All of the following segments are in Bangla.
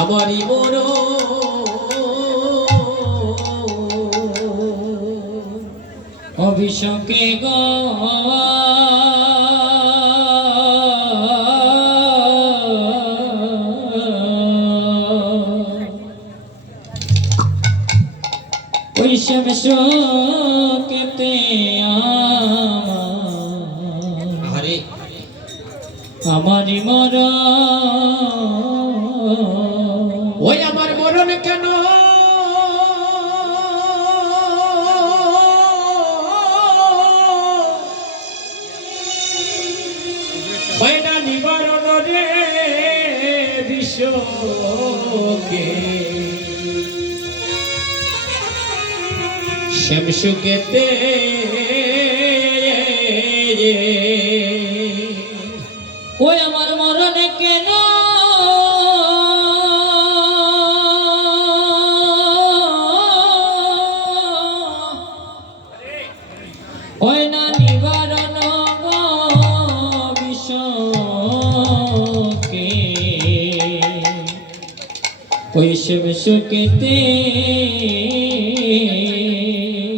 আমারই মন অভিষেকে গো ওই শমশকেতে আরে আমারই মরণ ওই আমার মরণ কেন হয় না নিবারণ রে বিশ্বকে শমশকেতে ওই আমার মরণে কেন ওই না নিবারণ বিশ্বকে ওই শমশকেতে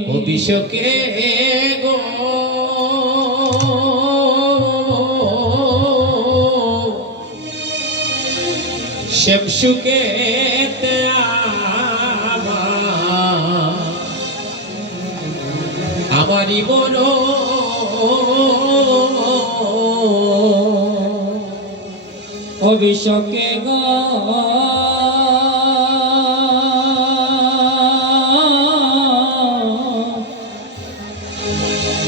ও বিশ্বকে গো শমশকেতে আমারই মন অভিষেকে গো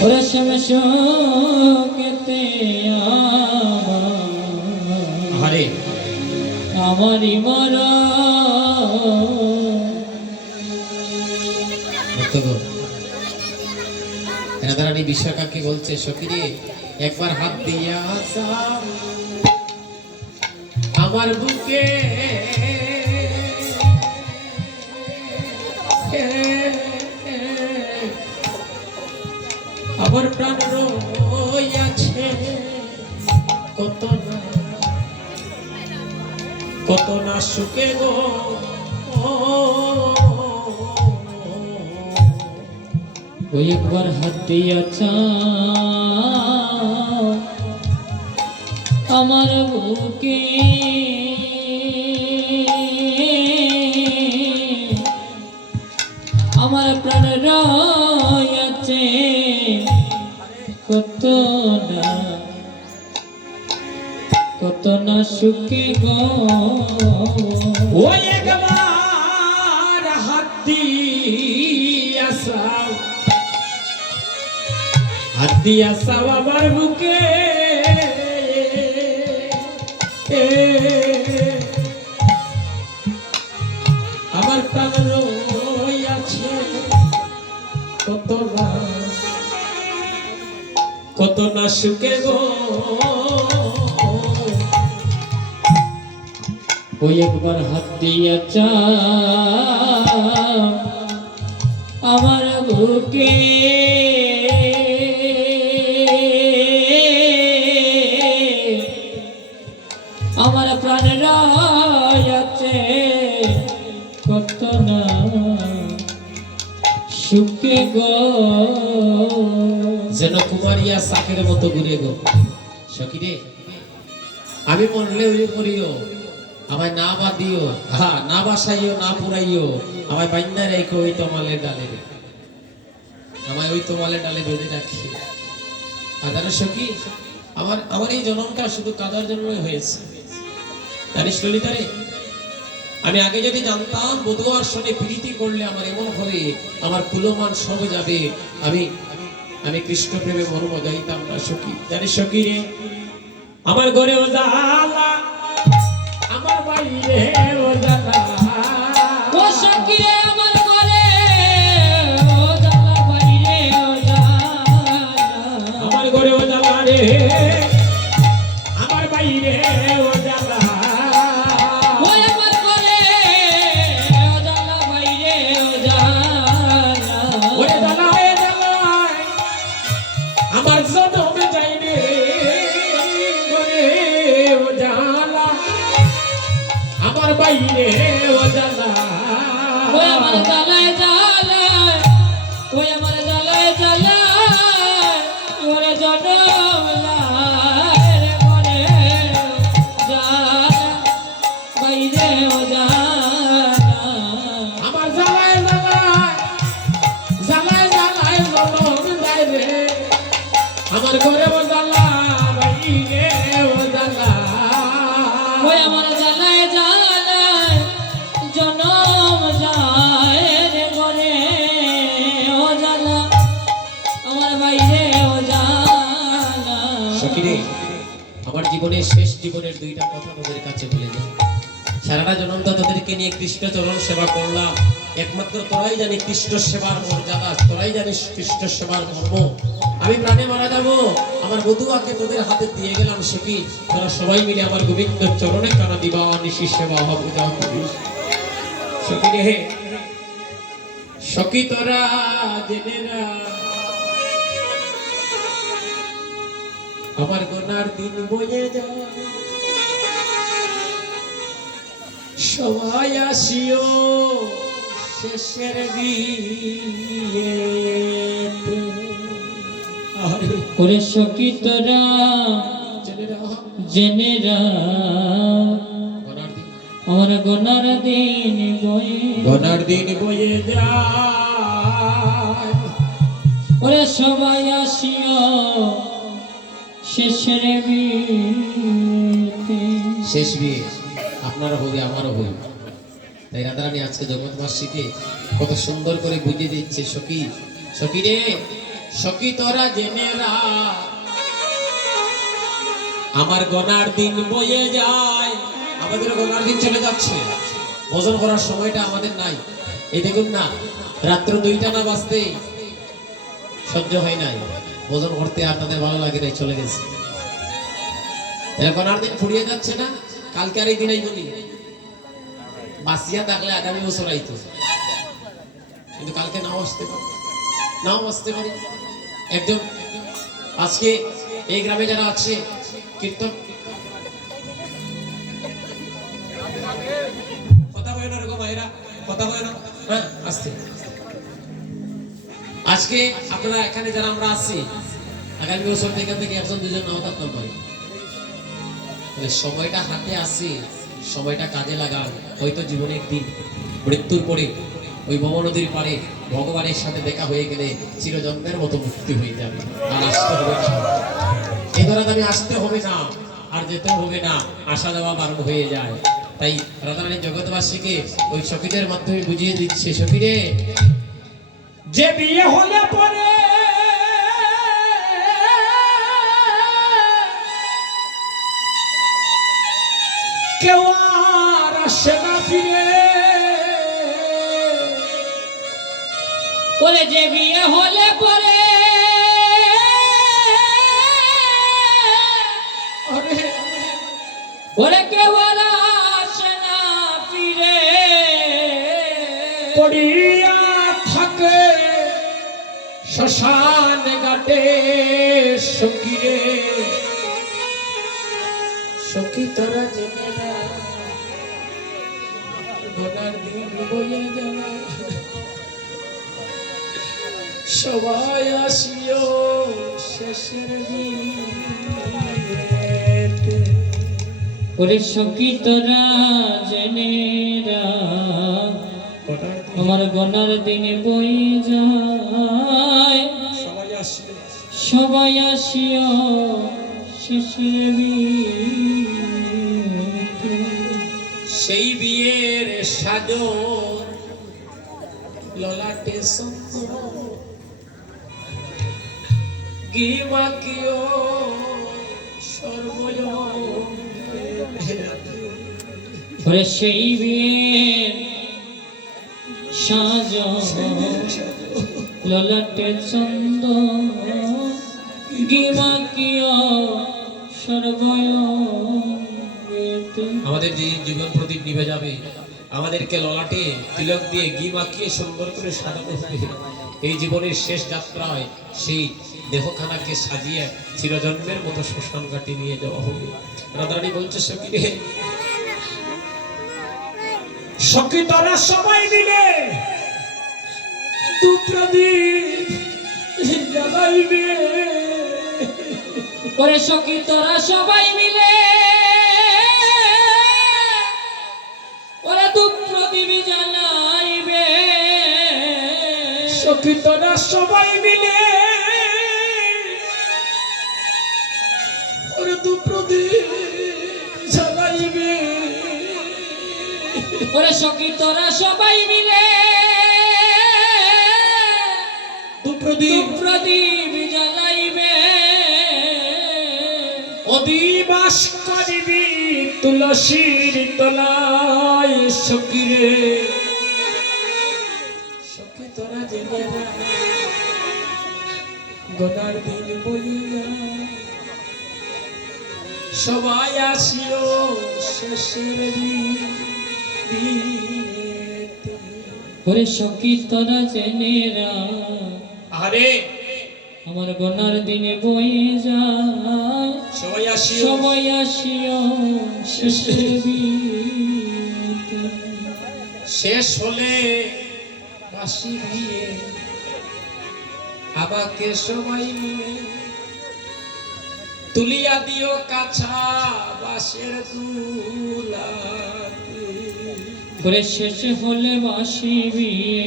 ওরে শমশকেতে আরে আমারই মরণ রাধারানী বিশ্বকাকে বলছে সখীরে একবার হাত দিয়া আমার বুকে আমার প্রাণ রইয়াছে কত না সুখে গো ওই একবার হাত দিয়া আমার বুকে আমার প্রাণ রয়েছে কত না সুখে গো ওই একবার হাত দিয়া আমার বুকে আমার প্রাণ রইয়াছে কত না সুখে গো ওই একবার হাত দিয়া আমার বুকে আমার প্রাণ রয়েছে কত না সুখে গো যেন কুমারিয়া শাকের মতো ঘুরে গো সখীরে আমি মরলে ওই মরিও আমায় না বাঁধিও না বাসাইও না পুরাইও আমায় বান্যা রেখো ওই তোমালের ডালে আমায় ওই তোমালের ডালে বেঁধে রাখি আর জানো সখী আমার এই জন্মটা শুধু কাদার জন্যই হয়েছে জানিস ললিতারে আমি আগে যদি জানতাম বধুয়ার সঙ্গে প্রীতি করলে আমার এমন হবে আমার কুলমান সব যাবে আমি কৃষ্ণ প্রেমে মর্ম গাইতাম না সখী জানিস সখী রে আমার ঘরে ও জ্বালা আমার বাইরে ও জ্বালা ও সখী রে আমার ঘরে ও জ্বালা বাইরে ও জ্বালা আমার ঘরে ও জ্বালা রে আমার বাইরে ও জ্বালা ও আমার ঘরে ও জ্বালা বাইরে ও জ্বালা ওরে জ্বালা আমার জনমে যাই রে ঘরে ও জ্বালা আমার বাইরে ও জ্বালা ওই আমার জ্বালায় জ্বালায় ওই আমার জ্বালায় জ্বালায় ওরে জনম লাই রে মরে জ্বালা বাইরে ও জ্বালা আমার জ্বালায় জ্বালায় জ্বালায় জ্বালায় জনম যায় রে আমার ঘরে ও জ্বালা বাইরে ও জ্বালা ওই আমার জ্বালায় জ্বালায় জনম যায় রে মরে ও জ্বালা আমার বাইরে ও জ্বালা সখিরে আমার জীবনের শেষ জীবনের দুইটা কথা তোদের কাছে বলে যাই সারাটা জনম তো তোদেরকে নিয়ে কৃষ্ণ চরণ সেবা করলাম একমাত্র তোরাই জানি কৃষ্ণ সেবার মর্যাদা তোরাই জানিস কৃষ্ণ সেবার মর্ম আমি প্রাণে মারা যাব আমার বধুয়াকে তোদের হাতে দিয়ে গেলাম সখী তোরা সবাই মিলে আমার গোবিন্দ চরণে কানা দিবা নিশি সেবা পূজা করিস সখী রে সখী তোরা জেনে না আমার গোনার দিন বয়ে যায় সবাই আসিও শেষের বিয়েতে ওরে সখী তোরা জেনে আমার গোনার দিন বয়ে গোনার দিন বয়ে যায় ওরে সবাই আসিও শেষের বিয়েতে শেষ বিয়ে আপনারও হবে আমারও হবে তাই রাধারানী আজকে জগৎবাসীকে কত সুন্দর করে বুঝিয়ে দিচ্ছে সখী সখী রে সখী তোরা জেনে রাখ আমার গোনার দিন বয়ে যায় আমাদের গোনার দিন চলে যাচ্ছে ভোজন করার সময়টা আমাদের নাই এই দেখুন না রাত্র 2টা না বাজতে সহ্য হয় নাই ভোজন করতে আর তাদের ভালো লাগে নাই চলে গেছে গোনার দিন ফুরিয়ে যাচ্ছে না কালকে আর এই দিন বলি বাসিয়া থাকলে আগামী বছর আইতো কিন্তু কালকে নাও আসতে পারে একজন আজকে এই গ্রামে যারা আছে কীর্তন কথা বলে না রকম ভাইরা কথা বলে না হ্যাঁ আসতে আজকে আপনারা এখানে যারা আমরা আছি আগামী বছর এখান থেকে একজন দুজন নাও থাকতে পারি সময়টা হাতে আসে সময়টা কাজে লাগান হয়তো জীবনে একদিন মৃত্যুর পরে ওই ভব নদীর পারে ভগবানের সাথে দেখা হয়ে গেলে চিরজন্মের মতো মুক্তি হয়ে যাবে আর আসতে হবে না এই ধরা আমি আসতে হবে না আর যেতে হবে না আসা যাওয়া বারণ হয়ে যায় তাই রাধারানী জগৎবাসীকে ওই সখীদের মাধ্যমে বুঝিয়ে দিচ্ছে সখীরে যে বিয়ে হলে পরে কেউ আর আসে না ফিরে ওরে যে বিয়ে হলে পরে ওরে কেউ আর আসে না ফিরে পড়িয়া থাকে শ্মশান ঘাটে সখীরে সখী তোরা জেনে না গোনার দিন বয়ে যাওয়া সবাই আসিও শেষের বিয়েতে ওরে সখী তোরা জেনে আমার গোনার দিন বই যায় সবাই আসিও শেষের বিয়েতে সেই বিয়ের সাজো ললাটে সঙ্গ গিমাকিও সর্বয় ওরে সেই বিয়ে সাজ ললাটে চন্দ গিমাকিয় সর্বয় আমাদের যে জীবন প্রদীপ নিভে যাবে আমাদেরকে ললাটে তিলক দিয়ে ঘি মাখিয়ে সুন্দর করে সাজানো হবে এই জীবনের শেষ যাত্রায় সেই দেহখানাকে সাজিয়ে চিরজন্মের মতো শ্মশান ঘাটে নিয়ে যাওয়া হবে রাধারানী বলছে সখী রে সখী তোরা সবাই মিলে দুপ্রদীপ জ্বালাইবে। ওরে সখী তোরা সবাই মিলে ওরে দুপ্রদীপ জ্বালাইবে। সখী তোরা সবাই মিলে ওরে দুপ্রদীপ জ্বালাইবে। ওরে সখী তোরা সবাই মিলে দুপ্রদীপ প্রদীপ জ্বালাইবে। অধিবাস করিবি তুলসীর তলায় সখী রে। সখী তোরা জেনে না গনার দিন বলিয়া সবাই আসিও শেষের দিনেতে। ওরে সখী তোরা জেনে রা আরে আমার গনার দিনে বয়ে যায়। সবাই আসিও সবাই আসিও শেষের দিনেতে। শেষ হলে বাসি বিয়ে আমাকে সবাই মিলে তুলিয়া দিও কাছা বাসের দুলাতে। ওরে শেষ হলে বাসি বিয়ে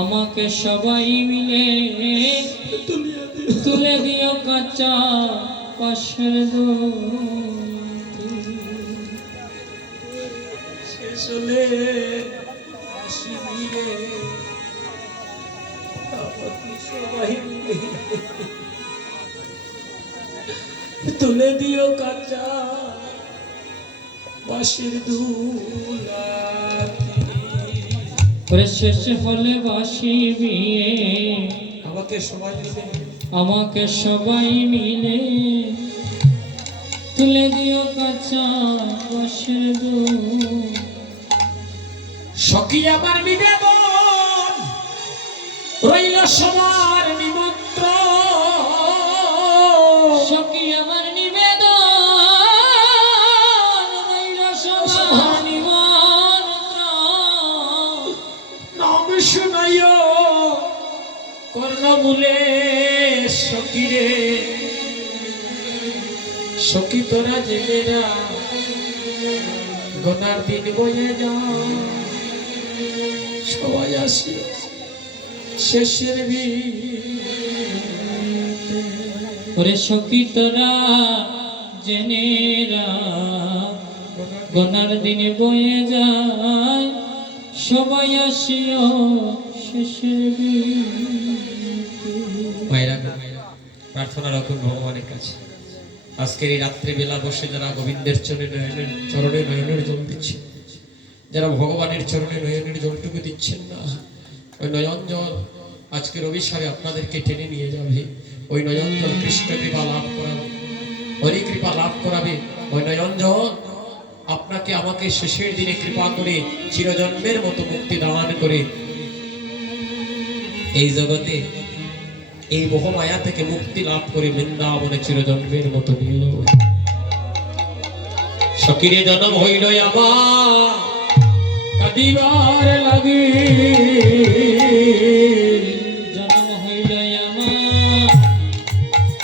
আমাকে সবাই মিলে তুলে দিও কাঁচা পাশের শেষ হলে বাসি বিয়ে আমাকে সবাই মিলে তুলে দিও কাঁচা বাসের দুলাতে। ওরে শেষ হলে বাসি বিয়ে আমাকে সবাই মিলে আমাকে সবাই মিলে তুলে দিও কাঁচা পাশের সখী আমার নিবেদন রইল সবার নিমন্ত্রণ। সখী আমার নিবেদন রইল সবার নিমন্ত্রণ। নাম শুনাইও কর্ণমূলে সখী রে। সখী তোরা জেলেরা গনার দিন বয়ে যা সবাই আসিও শেষের দিনেতে। ওরে সখী তোরা জেনে রা গনার দিনে বয়ে যায়। সবাই আসিও শেষের ভাইরা প্রার্থনা রাখুন ভগবানের কাছে। আজকের এই রাত্রে বেলা বসে যারা গোবিন্দের চরণে নয়নের জল দিচ্ছেন, যারা ভগবানের চরণে নয়নের জলটুকু দিচ্ছেন না, ওই নয়ন জল আজকের অভিসারে আপনাদেরকে টেনে নিয়ে যাবে। ওই নয়ন জল কৃষ্ণ কৃপা লাভ করাবে, হরি কৃপা লাভ করাবে। ওই নয়ন জল আপনাকে আমাকে শেষের দিনে কৃপা করে চিরজন্মের মতো মুক্তি দান করে এই জগতে এই মোহমায়া থেকে মুক্তি লাভ করে বৃন্দাবনে চিরজন্মের মতো নিল। সখীরে জন্ম হইল আমার কাঁদিবার লাগি। জন্ম হইল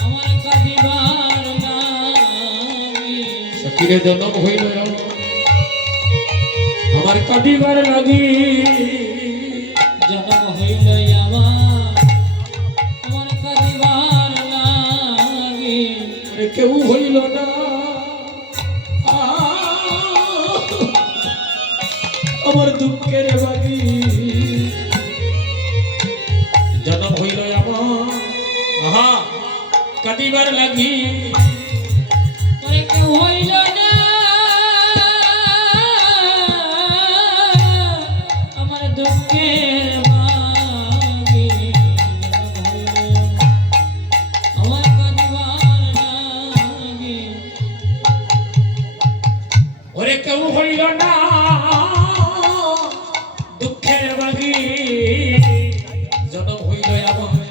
আমার কাঁদিবার লাগি। সখীরে জন্ম হইল আমার কাঁদিবার লাগি। জন্ম হইল আমার কাঁদিবার লাগি। কেউ হইল না আমার দুঃখের বাগি। জন্ম হইল আমার আহা কাঁদিবার লাগি। ওরে কেউ হইল না আমার দুঃখের বাগি। আমার কাঁদিবার লাগি। ওরে কেউ হইল না দুঃখের বাগি। জন্ম হইল আমার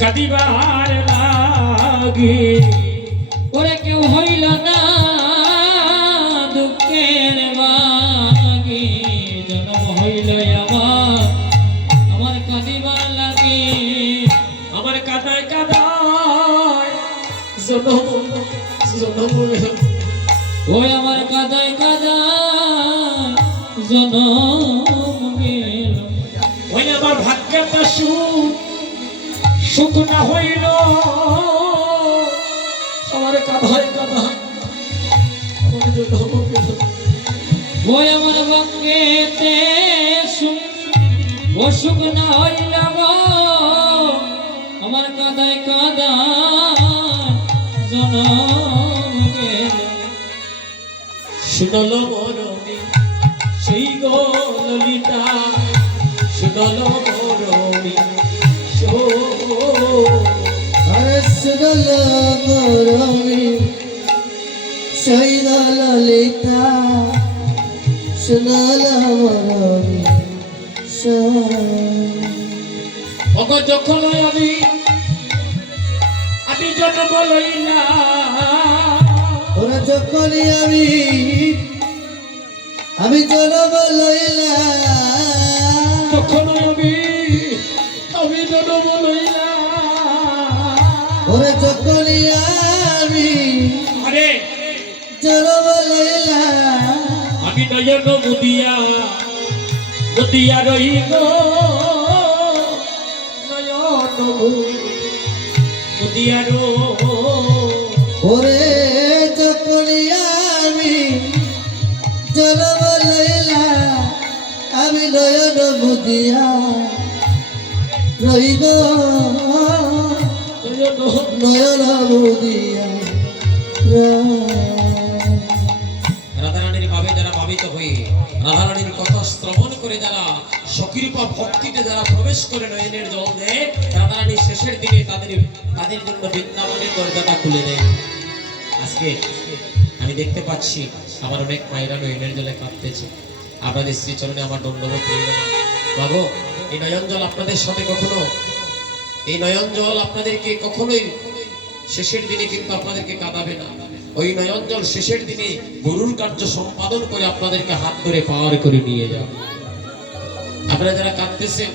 কাঁদিবার লাগি। ওরে কেউ হইল না দুঃখের বাগি। ওই আমার কাদায় কাদায় জনম গেল, ওই আমার ভাগ্যটা সুখ না হইল, আমার কাঁধায় কাঁধায় আমার জনম গেল। ওই আমার ভাগ্যেতে অসুখ না হইল গো, আমার কাদায় কাদায় জনম গেল। শুনলো মরমে সেই গো ললিতা, শুনলো মরমে আরে শুনল মরমে শৈল ললিতা, শুনল মরমে ওগো যখন আমি জন্ম লইলাম, ওরা যখনই আমি জন্ম লইলাম, তখন আমি জন্ম লইলাম, ওরা যখনই আমি আরে জন্ম লইলাম, আমি নয়ন মুদিয়া মুদিয়া রইব, নয়ন মুদিয়া রো। ওরে যখনই আমি জন্ম লইলাম, আমি নয়ন মুদিয়া রইব, নয়ন মুদিয়া রাধারানীর ভাবে যারা ভাবিত হয়ে রাধারানীর কথা শ্রবণ করে যারা সকৃপা ভক্তিতে যারা প্রবেশ করে নয়নের জল দেয়, রাধারানী শেষের দিনে তাদের জন্য বৃন্দাবনের দরজাটা খুলে দেয়। আজকে আমি দেখতে পাচ্ছি আমার অনেক মায়েরা নয়নের জলে কাঁদতেছে। আপনাদের শ্রীচরণে আমার দণ্ডবোধ রইল না। বাবু, এই নয়ন জল আপনাদের সাথে কখনো, এই নয়ন জল আপনাদেরকে কখনোই শেষের দিনে কিন্তু আপনাদেরকে কাঁদাবে না। ওই নয়ন জল শেষের দিনে গুরুর কার্য সম্পাদন করে আপনাদেরকে হাত ধরে পাওয়ার করে নিয়ে যাবে। আপনারা যারা কাঁদতেছেন,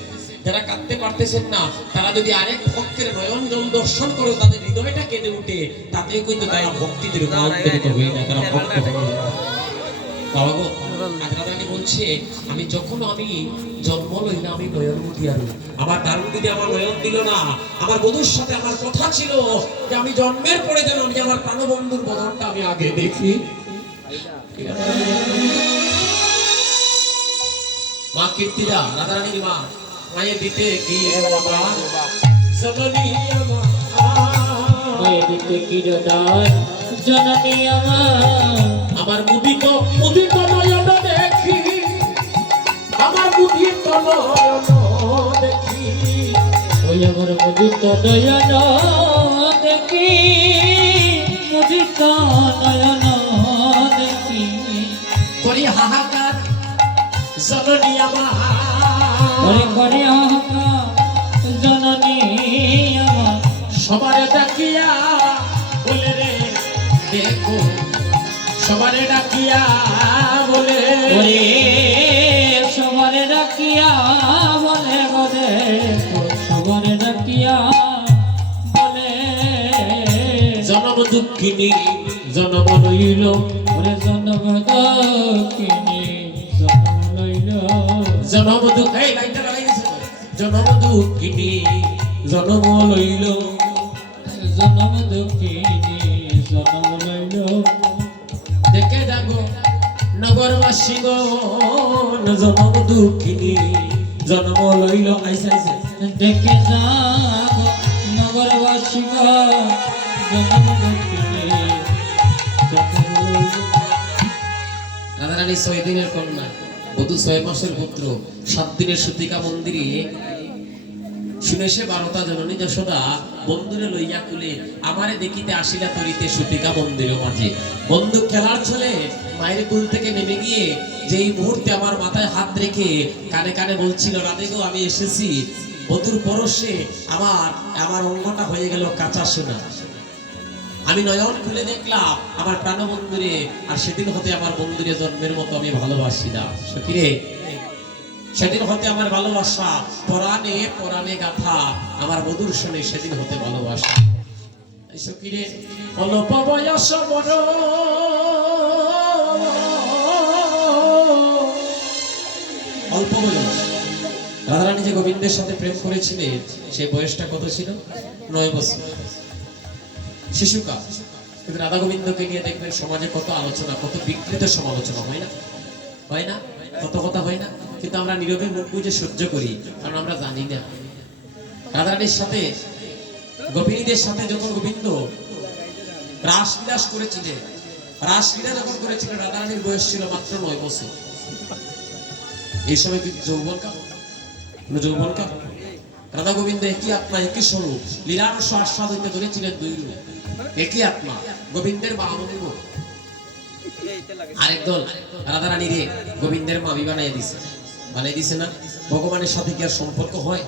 যারা কাঁদতে পারতেছেন না, তারা যদি আরেক ভক্তের নয়ন জল দর্শন করে তাদের হৃদয়টা কেঁদে উঠে, তাতেও কিন্তু তারা ভক্তিতে রূপান্তরিত হয়ে যায়, তারা ভক্ত হয়ে যায়। বাবা গো, আজ রাধারানী বলছে আমি যখন জন্ম লইলাম আমি নয়ন মুদিয়ার, আমার দারুণ দিদি আমার নয়ন দিল না। আমার বধূর সাথে আমার কথা ছিল যে আমি জন্মের পরে যেন আমি আমার প্রাণবন্ধুর বদনটা আমি আগে দেখি। মা কীর্তিদা, রাধারানীর মা, মায়ের দিতে গিয়ে জননী মায়ের দিতে কি দান জননী আমার মুদিত নয়ন দেখি, আমার মুদিত নয়ন দেখি, ওই আমার মুদিত নয়ন দেখি, মুদিত নয়ন দেখি, করি হাহাকার জননী আমার, করে হাহাকার জননী আমার, সবারে ডাকিয়া বলে রে দেখো, সবারে ডাকিয়া বলে ওরে সবারে ডাকিয়া বলে গো দেখো, সবারে ডাকিয়া বলে জনম দুঃখিনী জনম লইল, ওরে জনম দুঃখিনী জনম লইল, জনম দুঃখ, এই লাইনটা লাগাই দিছে তো। জনম দুঃখিনী জনম লইল, জনম দুঃখিনী জনম লইল, দেখে যাগো নগরবাসী গো, জনম দুঃখিনী জনম লইল। আইসা আইসা দেখে যাগ নগরবাসী গো, জনম দুঃখিনী জনম লইল। রাধারানী 6 দিনের কন্যা, বধূ 6 মাসের পুত্র, 7 দিনের সূতিকা মন্দিরে শুনে সে 12টা জননী যশোদা বন্ধুরে লইয়া কুলে আমারে দেখিতে আসিলা তরিতে সূতিকা মন্দিরের মাঝে। বন্ধু খেলার ছলে মায়ের কুল থেকে নেমে গিয়ে যেই মুহূর্তে আমার মাথায় হাত রেখে কানে কানে বলছিল, রাধে গো আমি এসেছি, বধুর পরশে আমার অঙ্গটা হয়ে গেল কাঁচা সোনা। আমি নয়ন খুলে দেখলাম আমার প্রাণবন্ধুরে, আর সেদিন হতে আমার বন্ধুরে জন্মের মতো আমি ভালোবাসি না। সখীরে, সেদিন হতে আমার ভালোবাসা পরাণে পরাণে গাথা, আমার বধুর শোনে সেদিন হতে ভালোবাসা। সখীরে, অল্প বয়স বড় অল্প বয়স। রাধারানী যে গোবিন্দের সাথে প্রেম করেছিলেন সেই বয়সটা কত ছিল? 9 বছর, শিশুকাল। কিন্তু রাধা গোবিন্দকে নিয়ে দেখবেন সমাজে কত আলোচনা, কত বিকৃত সমালোচনা হয় না? হয় না? কত কথা হয় না? কিন্তু আমরা নীরবে মুখ বুজে সহ্য করি, কারণ আমরা জানি না। রাধারানীর সাথে, গোপিনীদের সাথে যখন গোবিন্দ রাসবিলাস করেছিলেন, রাসলীলা যখন করেছিলেন, রাধারানীর বয়স ছিল মাত্র 9 বছর। এই সময় কি যৌবন কাল? যৌবন কাল। রাধা গোবিন্দ একই আত্মা, একই স্বরূপ, লীলারস আস্বাদ হইতে ধরেছিলেন দুই রূপ। একই আত্মা, গোবিন্দের বামন রূপ। আরেক দল রাধারানী রে গোবিন্দের মামি বানাই দিছে না? ভগবানের সাথে কি আর সম্পর্ক হয়?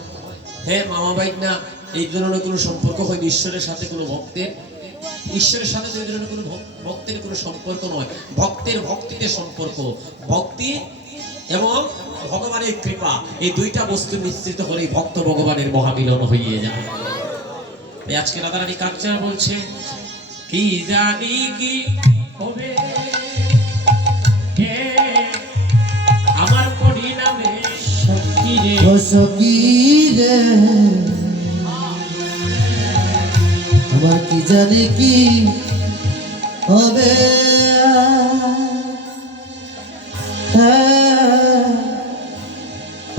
হ্যাঁ, মামা বাইক না, এই ধরনের কোনো সম্পর্ক হয় ঈশ্বরের সাথে কোনো ভক্তের? ঈশ্বরের সাথে এই ধরনের কোনো ভক্তের কোনো সম্পর্ক নয়। ভক্তের ভক্তিতে সম্পর্ক। ভক্তি এবং ভগবানের কৃপা, এই দুইটা বস্তু মিশ্রিত হলেই ভক্ত ভগবানের মহামিলন হইয়ে যায়। আজকে রাধারানী কাকচার বলছে, কি জানি কি হবে আমার পরিণামে সখী রে, ও সখী রে, আমার কি জানি কি হবে,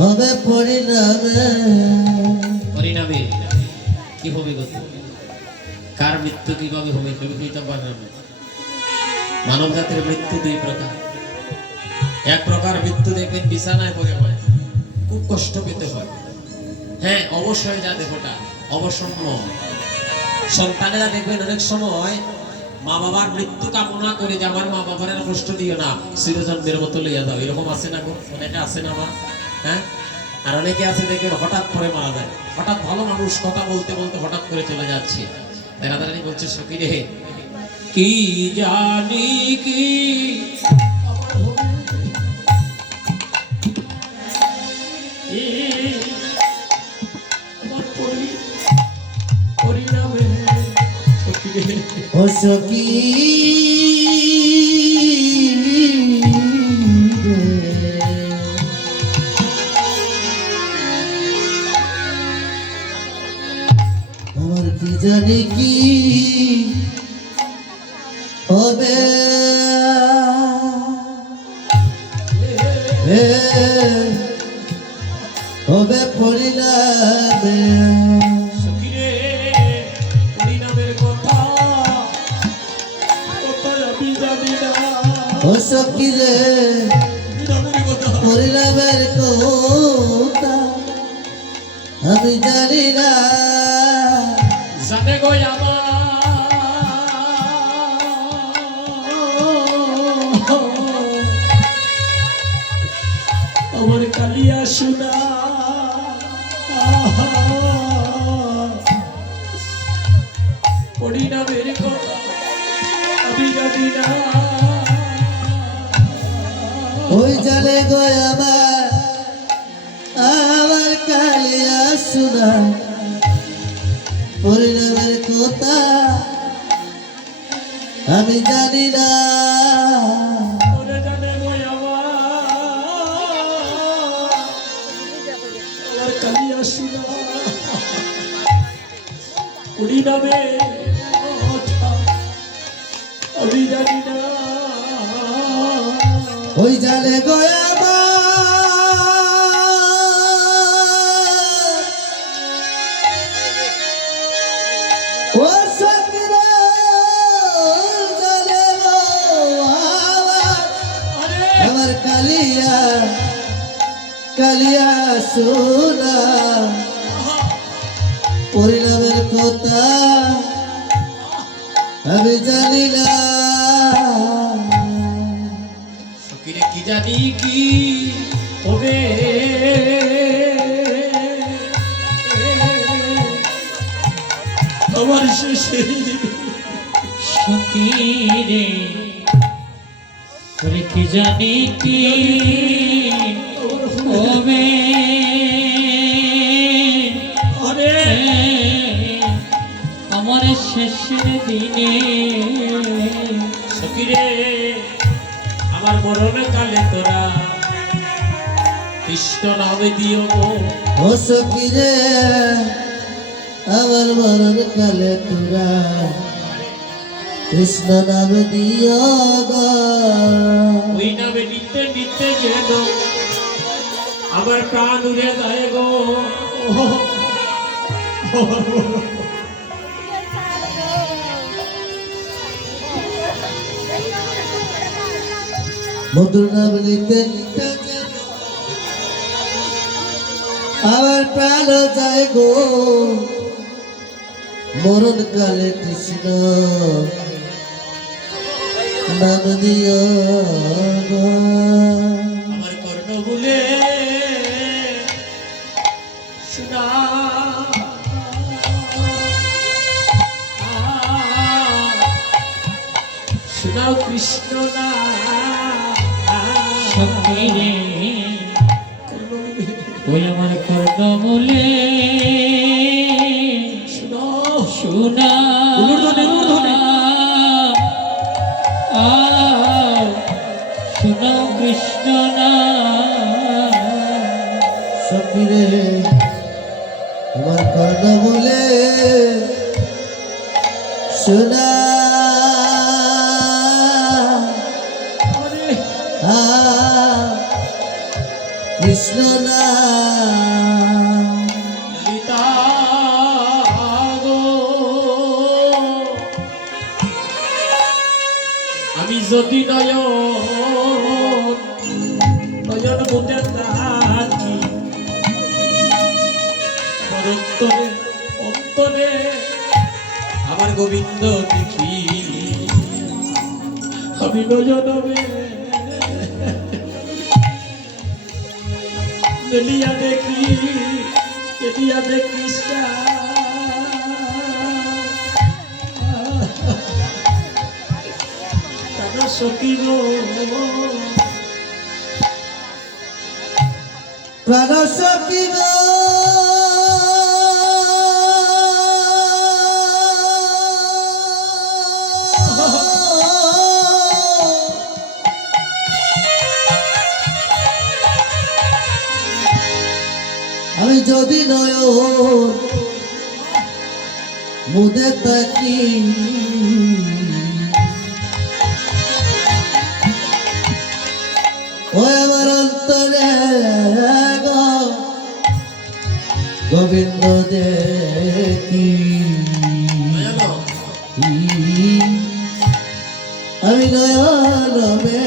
হবে পরিণামে। পরিণামে কি হবে গো? কার মৃত্যু কিভাবে হবে কেউ বুঝতে পারবে না। মানব জাতির মৃত্যু দুই প্রকার। এক প্রকার মৃত্যু দেখবেন বিছানায় পড়ে হয়, খুব কষ্ট পেতে হয়। হ্যাঁ, অবশ্যই যা দেহটা অবসন্ন। সন্তানেরা দেখবেন অনেক সময় মা বাবার মৃত্যু কামনা করে যে আমার মা বাবার কষ্ট দিও না, চিরজন্মের মতো লইয়া যাও। এরকম আছে না গো? অনেকে আছে না মা? হ্যাঁ। আর অনেকে আছে দেখবেন হঠাৎ করে মারা যায়। হঠাৎ ভালো মানুষ, কথা বলতে বলতে হঠাৎ করে চলে যাচ্ছে। রাধারানী বলছে, সখী রে, কি জানি কি পরিণামে, সখী রে, ও সখী রে, আমার কি জানি কি হবে, হবে পরিণামে। সখী রে, পরিণামের কথা আমি জানি না। ও সখী রে, পরিণামের কথা পরিণামের কথা আমি জানি না। জানে গো আমার কালিয়া শোনা, পরিণামের কথা আমি জানি না। ওই জানে গো আমার, আমার কালিয়া শোনা, পরিণামের কথা আমি জানি না। ওরে জানে গো আমার কালিয়া শোনা, পরিণামের কথা আমি জানি না। ওই জানে গো আমার, ও সখী রে, জানে গো আমার কালিয়া, কালিয়া সোনা, পরিণামের কথা আমি জানি না। সখীরে, কি জানি কি হবে আমার শেষে, সখী রে, ওরে কি জানি কি হবে আরে আমার শেষের দিনে। সখীরে, আমার মরণ কালে তোরা কৃষ্ণ নামে দিও গো ও সখী রে আমার মরণ কালে তোরা কৃষ্ণ নাম দিও গো ওই নামে নিতে নিতে যেন আমার প্রাণ উড়ে যায় গো মধুর নাম নিতে নিতে যেন আমার প্রাণ যায় গো মরণ কালে কৃষ্ণ নাম দিও গো আমার কর্ণমূলে শোনা শোনাও কৃষ্ণ না সখী রে ওই আমার কর্ণমূলে শোনাও শোনা উলুধ্বনি। শোনাও কৃষ্ণ নাম সখী রে আমার কর্ণ বলে শোনা কৃষ্ণ নাম ললিতা গো আমি যদি নয়ন মুদে থাকি আমার অন্তরে অন্তরে আমার গোবিন্দ দেখি আমি নয়নবে মেলিয়া দেখি মেলিয়া দেখি তারা সকিব প্রাণ সখী গো আমি যদি নয়ন মুদে তাকি ও আমার অন্তরে গো গোবিন্দ দেখি আমি নয়নবে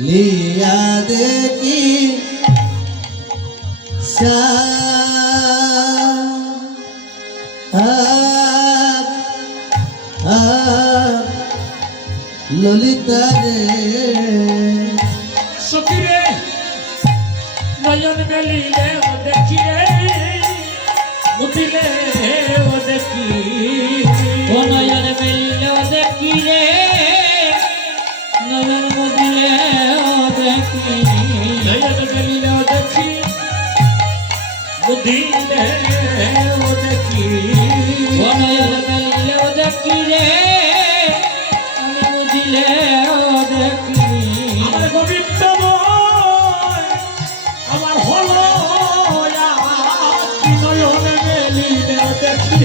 লিয়া দেখি ললিতা রে সকিরে নয়ন মেলিলে ও দেখি রে মুদিলে ও দেখি ও নয়ন মেলিলে ও দেখি রে নয়ন মুদিলে ও দেখি নয়ন মেলিলে ও দেখি মুদিলে ও দেখি ও নয়ন মেলিলে ও দেখি রে আমি মুদিলে ও দেখি আমার গোবিন্দ আমার হলো কি নয়ন মেলিলে ও দেখি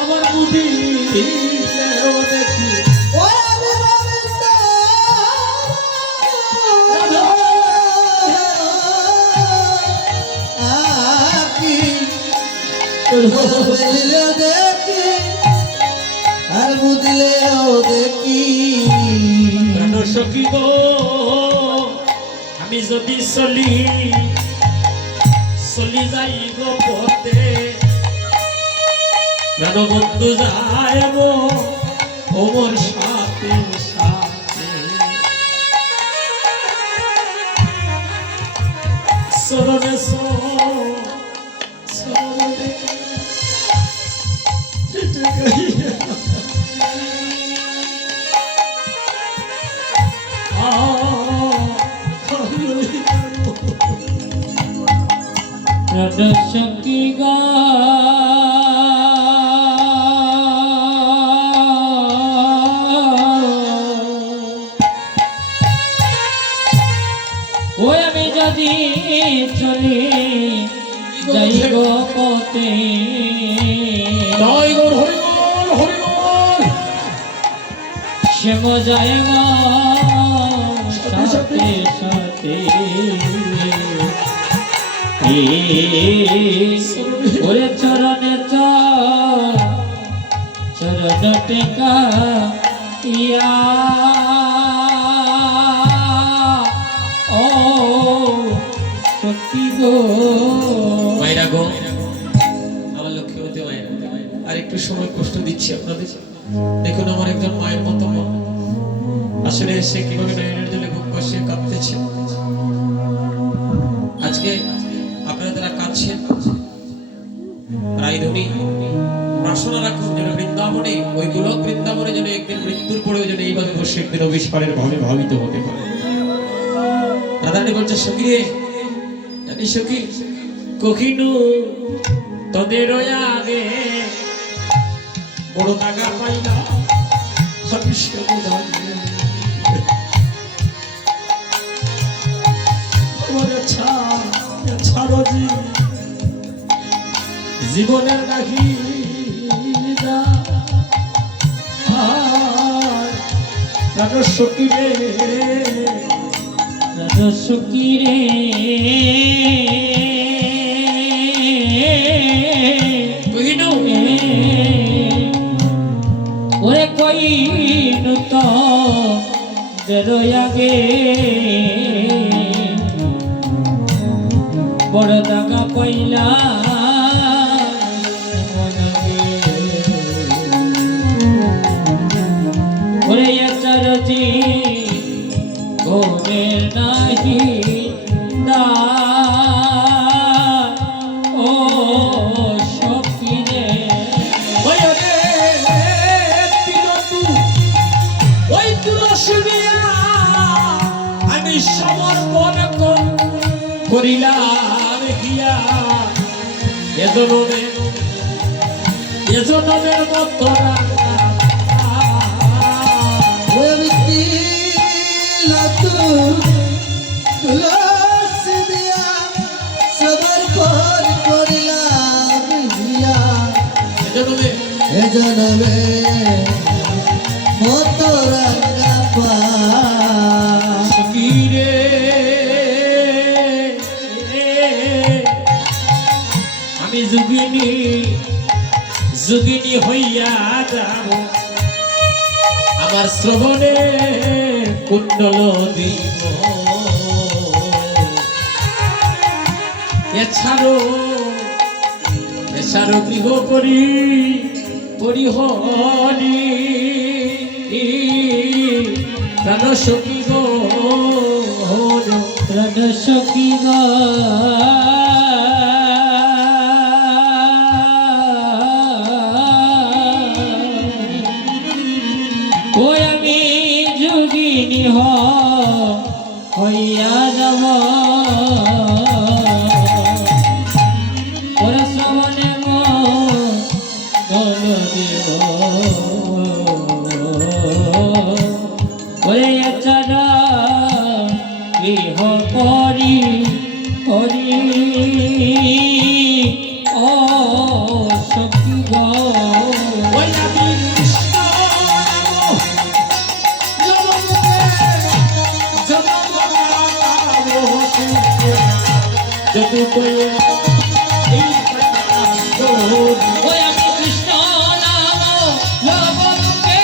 আমার মুদিলে ও দেখি ও আমি গোবিন্দ আকি বেলিলে দেখি আর মুদিলেও দেখি প্রাণ সখী গো আমি যদি চলি যাই গো পথে প্রাণ বন্ধু যায় গো ওমর সাথে সাথে সরণে সরণে সখী গা যদি চলে যাইব পথে জয় গৌর হরিবল হরিবল। শ্যাম যায় মা সাথে সাথে ওরে চরণে চরণ টেকা ইয়া ও সখী গো মায়েরা গো, আমার লক্ষ্মীবতী মায়েরা, আর একটু সময় কষ্ট দিচ্ছি আপনাদের। দেখুন আমার একজন মায়ের মতো মা, আসলে সে কিভাবে নয়নের জলে বুক বসিয়ে কাঁদতেছে। আজকে আপনারা যারা কাঁদছেন, রায়ধনী প্রার্থনা রাখুন যেন বৃন্দাবনে, ওই গোলক বৃন্দাবনে যেন একদিন মৃত্যুর পরেও যেন এইভাবে বসে একদিন অবিস্মরণের ভাবে ভাবিত হতে পারে। রাধারানী বলছে, সখী রে, জানি সখী, কখিনু তোদের আগে বড় টাকা পাইলা আমি ছাড়ি জীবনের নাকি সখী রে, সখী রে ওরে কই নুত দেরয়াগে বড় টাকা পয়লা ওরে চারজি গোমের নাহি দা ও সখী রে আমি সমর্পণ করিলাম হিয়া এজনের মতো জনমে মত রাঙা পা রে, আমি যোগিনী হইয়া যাব, আমার শ্রবণে কুণ্ডল দিব, এছাড়ো গৃহ পরিহরি প্রাণ সখী গো, প্রাণ সখী গো ওই আমি যোগিনী হইয়া যাব ওরা শ্রবণে মন দেব ওরে চারা গৃহ করি ও সখী গো ওই আমি কৃষ্ণ যত কয়ে ওই আমি কৃষ্ণ নাম লবণকে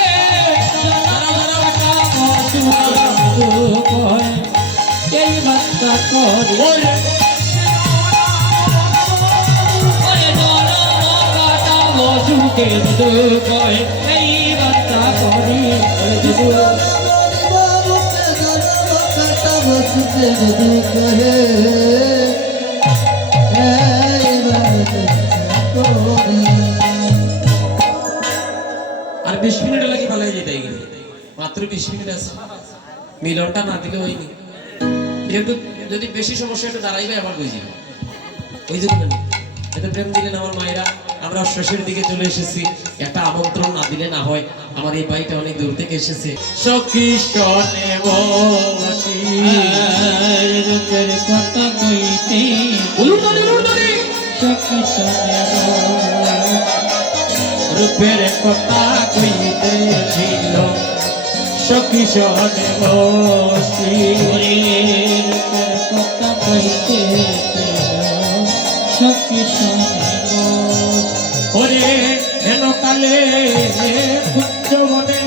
এই বার্তা করি ওরে নরকাটা বসুকে কয় এই বার্তা করি যদি কহে আর 20 মিনিট লাগে ভালো হয়ে যেতে গেলে, মাত্র 20 মিনিট আছে, মিলনটা না দিলে হয়নি। কিন্তু যদি বেশি সমস্যা একটু দাঁড়াইবে আবার বুঝি ওই জন্য এত প্রেম দিলেন আমার মায়েরা। আমরা শেষের দিকে চলে এসেছি, একটা আমন্ত্রণ না দিলে না হয়। আমার এই ভাইটা অনেক দূর থেকে এসেছে। সখী শোনে বসি রূপের কথা কইতে উলুটনি উলুটনি সখী শোনে রূপের কথা কইতে ছিল সখী শোনে বসি রূপের কথা কইতে সখী শোনে ওরে হেন কালে কুঞ্জবনে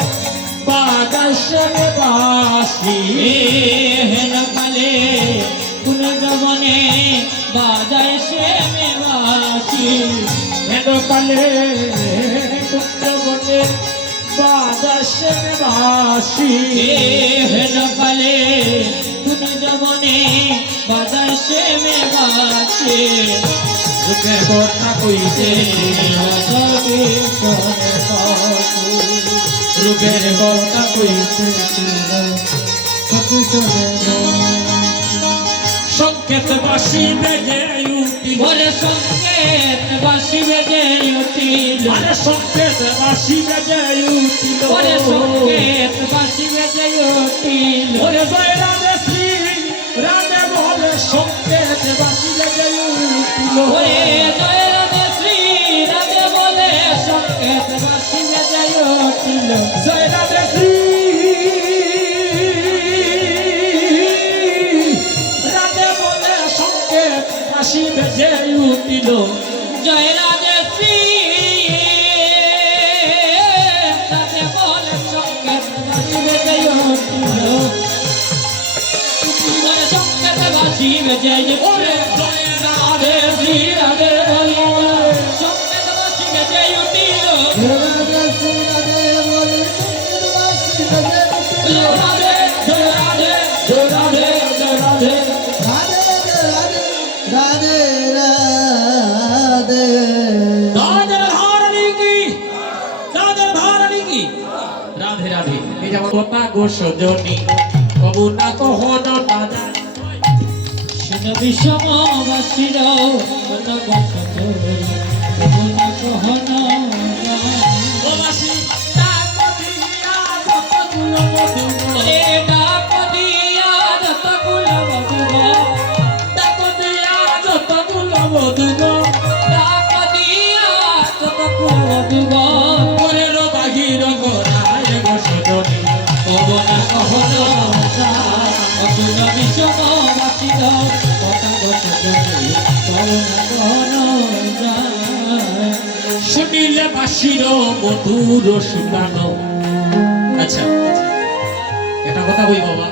বাজাসনে বাসি হেন কালে কোন জবনে বাজায় সে মেবাসি হেন কালে কুঞ্জবনে বাজাসনে বাসি হেন কালে কোন জবনে বাজায় সে মেবাসি রূপের কথা কইতে সখী শোনে বাসি রূপের কথা কইতে সখী শোনে সংকেত বাসি বেজে উঠি ওরে সংকেত বাসি বেজে উঠিল আরে সংকেত বাসি বেজে উঠিল ওরে সংকেত বাসি বেজে উঠিল ওরে জয় রাধে শ্রী রাধে বলে সংকেত বাসি বেজে উঠিল ওরে জয় রাধে শ্রী রাধে বলে সংকেত বাসি বেজে উঠিল জয় রাধে শ্রী রাধে বলে সংকেত বাসি বেজে উঠিল জয় রাধে শ্রী রাধে বলে সংকেত বাসি বেজে উঠিল ওরে সংকেত বাসি বেজে ওরে জয় রাধে শ্রী রাধে বলে সংকেত বাসি বেজে উঠিল রাধে শ্রী রাধে বলে সংকেত বাসি বেজে উঠিল। রাধে জয় রাধে জয় রাধে জয় রাধে রাধে রাধে রাধে দাদার ধারণী কি দাদার ধারণী কি রাধে রাধে এই যেমন কথা গো সজনী কবু না কহন দাদা শুনো বিষমবাসীর কত বসত কবনা কহন ও বাসি ডাক দিয়া যতগুলো মধু রে ডাক দিয়া যতগুল বধুগ ডাক দিয়া যতগুলো মধু গো ডাক দিয়া যতগুল বধুগ ওরে রো বাহির গোরায় গো সজনী কবনা কহন শুনো বিষমবাসীর কত বসত কবনা কহন শুনিলে বাসির মধুর শুনানো। আচ্ছা এটা কথা কই বাবা,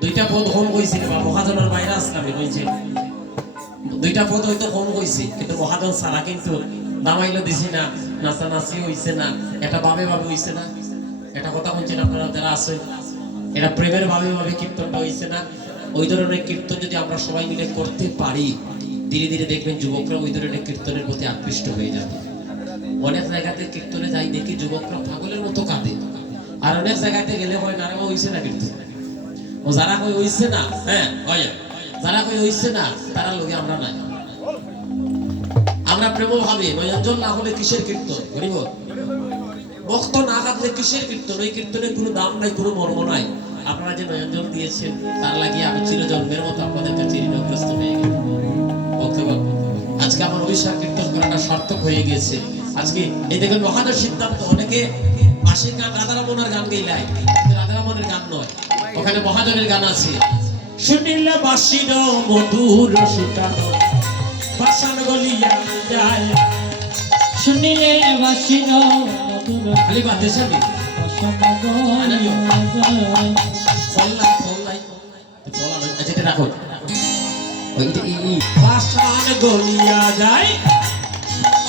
দুইটা পদ হন কইছি বা মহাজনের বাইরে আসলাম কইছে দুইটা পদ হয়তো হন কইছি, কিন্তু মহাজন সারা কিন্তু নামাইলো দিছি না, নাচানাচি হইছে না, এটা ভাবে ভাবে হইছে না। এটা কথা শুনছেন আপনারা যারা আছে, এটা প্রেমের ভাবে ভাবে কীর্তনটা হইছে না। ওই ধরনের কীর্তন যদি আমরা সবাই মিলে করতে পারি, ধীরে ধীরে দেখবেন যুবকরা ওই ধরনের কীর্তনের প্রতি আকৃষ্ট হয়ে যাবে। অনেক জায়গাতে কীর্তনে যাই দেখি যুবকরা পাগলের মতো কাঁদে, আর অনেক জায়গাতে গেলে হয় না রে হইছে না কীর্তন, ও যারা কই হইছে না, হ্যাঁ হয়, যারা কই হইছে না তারা লোকে আমরা নাই। আমরা প্রেম ভাবে নয়ঞ্জন না হলে কিসের কীর্তন গরিব, ভক্ত না কাঁদলে কিসের কীর্তন? ওই কীর্তনের কোনো দাম নাই, কোনো মর্ম নাই। আপনারা যে নয়ঞ্জন দিয়েছেন তার লাগিয়ে আমি চিরজন্মের মতো আপনাদের কাছে ঋণগ্রস্ত হয়ে গেল। ভক্তগণ, আজকে আমার অভিষেক কীর্তন করাটা সার্থক হয়ে গেছে। আজকে এই দেখেন মহাদের সিদ্ধান্ত, অনেকে আশিক গান রাধারমণের গান গাইলাই, রাধারমণের গান নয়, ওখানে মহাজনের গান আছে। শুনিলে বাসির মধুর সুতানো বাসান গলিয়া যায়, শুনিলে বাসির মধুর খালি বাদে সাবি ফল্লাই ফল্লাই ফলা, আচ্ছা এটা রাখো, ওইটা ই বাসান গলিয়া যায়।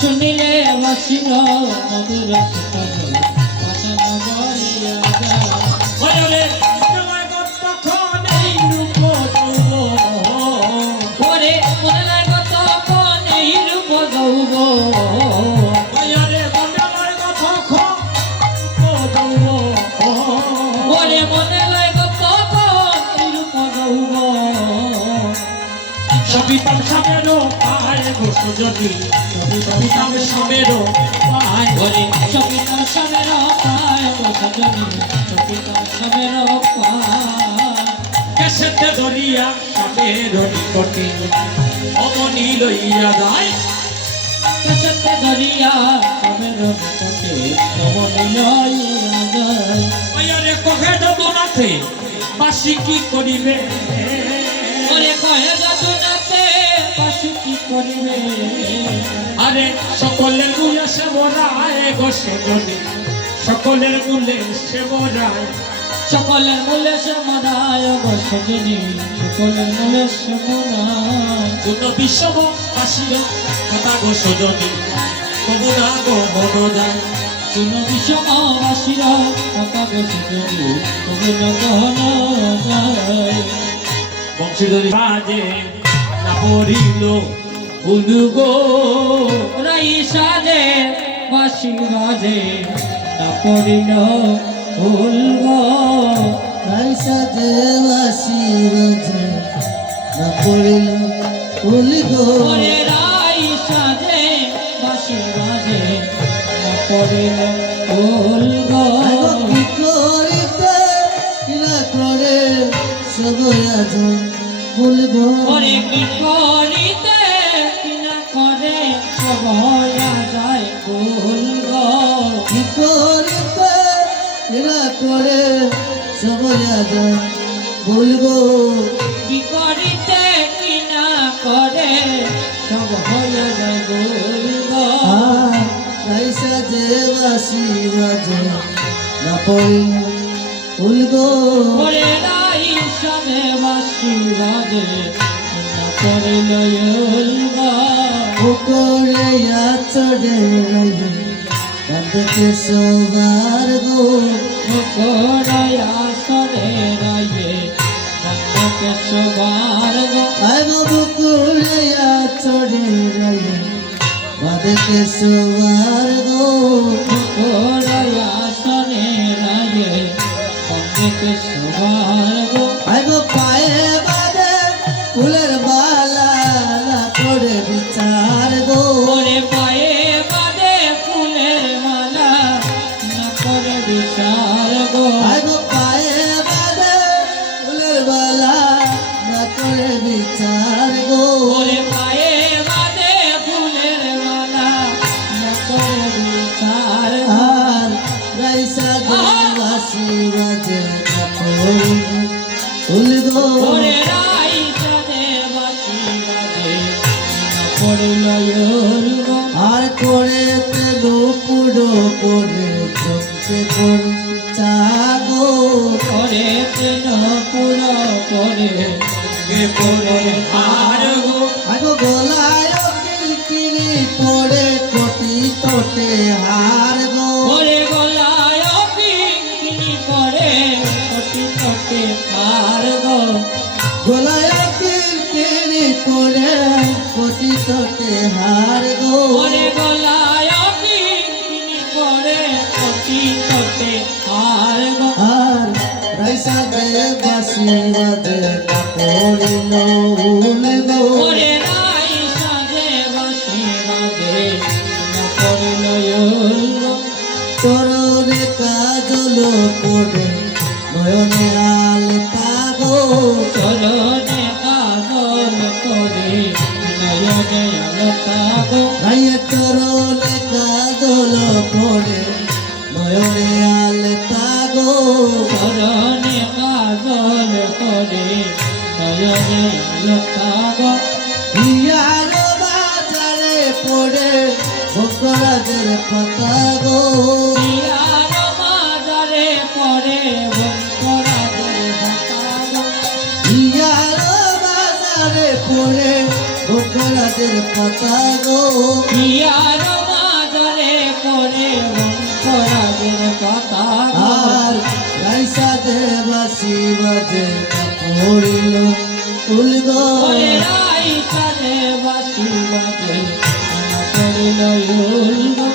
শুনিলে বাসির মধুর বাসন গলিয়া যায়। ওরে তোমায় কতক্ষণ এই রূপ যৌব, ওরে মনে লাগে তখন এই রূপ যৌব, ওরে তোমায় কতক্ষণ যৌব, ওরে মনে লাগে তখন এই রূপ যৌব। সবিতাম সামেরও পায় গো সজনী সবিতাম সমেরো পায় ওরে সবিতা সমের পায় গো সজনী সবিতা সমের পায় কেসেতে ধরিয়া সমেরো নিকটে অমনি লইয়া যায় কেসেতে ধরিয়া সমের নিকটে অমনি লইয়া যায় আয়ারে কহে যদুনাথে বাসি কি করিবে ওরে কহে যদুনাথে বাসি কি করিবে আরে সকলের মূলে সে মরায় গো সজনী সকলের মূলে সে মরায় সকলের মূলে সে মরায় গো সজনী সকলের মূলে সে মরায় জন্য বিষম বাসির কথা গো সজনী কবু না গো মন যায় শুনো বিষমবাসীর কথা গো সজনী তুমি গহন যায় বংশীধরী বাজে না পড়িল উলু গো রাই সাজে বাসি বাজে না পড়িল ফুল গো রাইসা যে বাসি বাজে না পড়িল ফুল গো ওরে রাই সাজে বাসি বাজে না পড়িল ফুল গো আগো কি করিতে কিনা করে সবই আজ ফুল গো ওরে কি করিতে কিনা করে সব হইয়া যায় ফুল গো কি করিতে কিনা করে সবই আজ ফুল গো কি করিতে কিনা করে সব হইয়া যায় ফুল গো রাইসা যে বাসি বাজে না পড়িল ফুল গো ওরে রাই সাজে বাসি বাজে না পড়িল ফুল গো উপরে চড়ে রইবে কাঁদতে সবার গো কোরায়া সরে রায়ে বন্ধকে সবার গো আয় বাবু করে চড়ে রইবে কাঁদতে সবার গো কোরায়া সরে রায়ে বন্ধকে সবার গো আয় গো পায়ে বাদে ফুলের বালা না করে বিচার গো ওরে পায়ে বাদে ফুলের মালা না করে বিচার গো আয় গো পায়ে বাদে ফুলের বালা না করে বিচার গো ওরে পায়ে বাদে ফুলের মালা না করে বিচার গো আর রাইসা যে বাসি বাজে না পড়িল ফুল গো ওরে রাই সাজে বাসি বাজে না পড়িল ফুল গো আর করে তেলো পুরো করে চমকে পড় চাগো করে তেন পুরো করে কে পরে আর গো আগো গলায় কিলকিলি পড়ে কোটি তোটে হার গো ওরে গলায় পিঙ্কিনি করে কোটি কোটি পার গো গলায় কিলকিলি পড়ে কোটি তোটে হার গো ওরে গলায় পিঙ্কিনি করে কোটি কোটি পার গো আর রাইসা দে বাসি বাজে না পড়িল উল গো ওরে রাই সাজে বাসি বাজে না পড়িল ফুল গো চরণে কাজল পড়ে নয়নে আলতা গো চরণে কাজল করে নয়নে আলতা গো রাইয়া চরণে কাজল পড়ে নয়নে আলতা গো চরণে কাজল করে নয়নে আলতা গো হিয়ার বাজারে পড়ে ভোগরাজের পাতা গো পিয়ার বাজারে পরে বঙ্করাজের ভাতা গো হিয়ার বাজারে পড়ে ভোগরাজের পাতা গো পিয়ার বাজারে পরে বঙ্করাজের ভাতা গো আর রাইসা দে বাসি বাজে না পড়িল ফুল গো ওরে রাই সাজে বাসি বাজে না পড়িল ফুল গো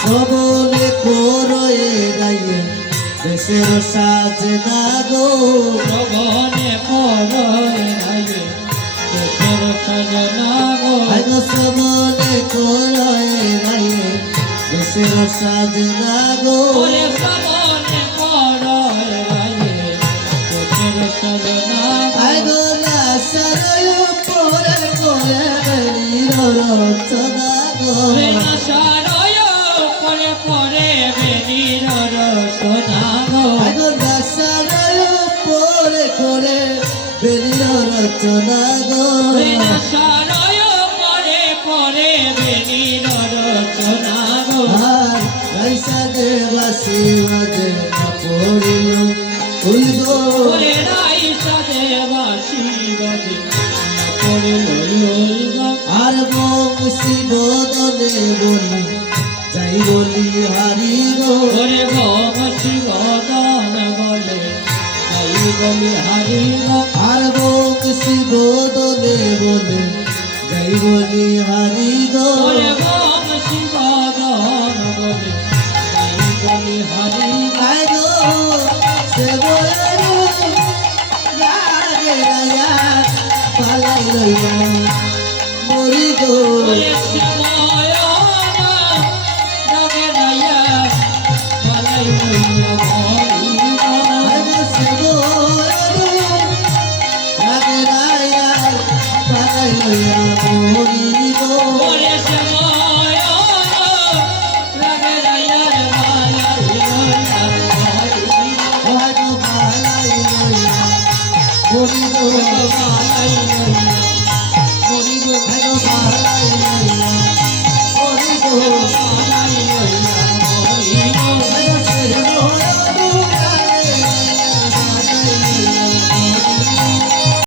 সবলে করয়ে গাইয়ে দেশের সাজে না গো শ্রবণে পরে রায়ে দেশের সজনা গো আইগো সাজনা গো ওরে শ্রাবণে পড়য় রায়ে তোর চলনা আই গো নাসার উপরে করে বেরির রচনা গো ওরে নাশারয় পরে পরে বেনির রচনা গো আই গো নাসার উপরে করে বেরির রচনা গো ওরে নাশারয় পরে পরে বেনির রচনা গো আর রাইসা দে বাসি বাজে না পড়িল ফুল গো ওরে রাই সাজে বাসি বাজে পড়ে লইল গো আর বংশী বদনে বলি যাই বলি হারি গো ওরে বংশী বদন বলে তাই বলি হারি গো আর বংশী বদনে বলে যাই বলি হারি গো ওরে বংশী বদন বলে তাই বলি হারি গো আই গো সে বলে রাগে রায়া পালাই লইয়া মরি গো ওরে শ্যাময় রাগে রায়া পালাই লইয়া মরি গো আই গো সে বলে রাগে রায়া পালাই লইয়া মরি গো ওরে শ্যাময় রাগে রায়ার পালাই লইয়া মরি গো হয়তো পালাই লইয়া মরি গো পালাই লইয়া